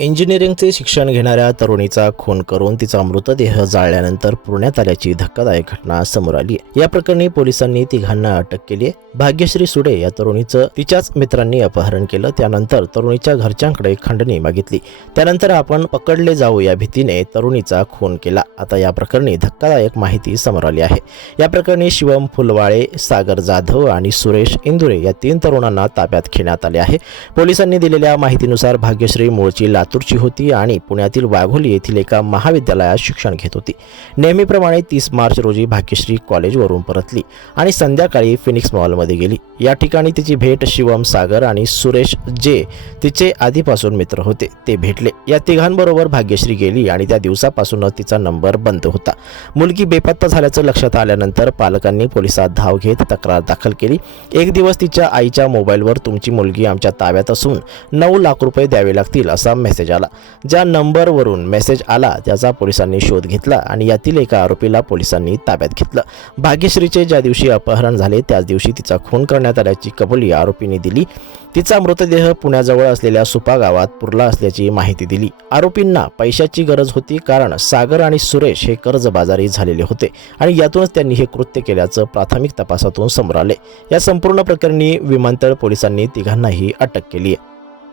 इंजिनिअरिंगचे शिक्षण घेणाऱ्या तरुणीचा खून करून तिचा मृतदेह जाळल्यानंतर पुरण्यात आल्याची धक्कादायक घटना समोर आली. या प्रकरणी पोलिसांनी तिघांना अटक केली आहे. भाग्यश्री सुडे या तरुणीचं तिच्याच मित्रांनी अपहरण केलं. त्यानंतर तरुणीच्या घरच्यांकडे खंडणी मागितली. त्यानंतर आपण पकडले जाऊ या भीतीने तरुणीचा खून केला. आता या प्रकरणी धक्कादायक माहिती समोर आली आहे. या प्रकरणी शिवम फुलवाळे सागर जाधव आणि सुरेश इंदुरे या तीन तरुणांना ताब्यात घेण्यात आले आहे. पोलिसांनी दिलेल्या माहितीनुसार भाग्यश्री मूळची लातूरची होती आणि पुण्यातील वाघोली येथील एका महाविद्यालयात शिक्षण घेत होती. नेहमीप्रमाणे तीस मार्च रोजी भाग्यश्री कॉलेजवरून परतली आणि संध्याकाळी फिनिक्स मॉलमध्ये गेली. या ठिकाणी तिची भेट शिवम सागर आणि सुरेश जे तिचे आधीपासून मित्र होते ते भेटले. या तिघांबरोबर भाग्यश्री गेली आणि त्या दिवसापासूनच तिचा नंबर बंद होता. मुलगी बेपत्ता झाल्याचं लक्षात आल्यानंतर पालकांनी पोलिसात धाव घेत तक्रार दाखल केली. एक दिवस तिच्या आईच्या मोबाईलवर तुमची मुलगी आमच्या ताब्यात असून नऊ लाख रुपये द्यावे लागतील असा मेसेज आला. ज्या नंबरवरून मेसेज आला त्याचा पोलिसांनी शोध घेतला आणि यातील एका आरोपीला पोलिसांनी ताब्यात घेतलं. भाग्यश्रीचे ज्या दिवशी अपहरण झाले त्याच दिवशी तिचा खून करण्यात आल्याची कबुली आरोपींनी दिली. तिचा मृतदेह पुण्याजवळ असलेल्या सुपा गावात पुरला असल्याची माहिती दिली. आरोपींना पैशाची गरज होती कारण सागर आणि सुरेश हे कर्जबाजारी झालेले होते आणि यातूनच त्यांनी हे कृत्य केल्याचं प्राथमिक तपासातून समोर आले. या संपूर्ण प्रकरणी विमानतळ पोलिसांनी तिघांनाही अटक केली आहे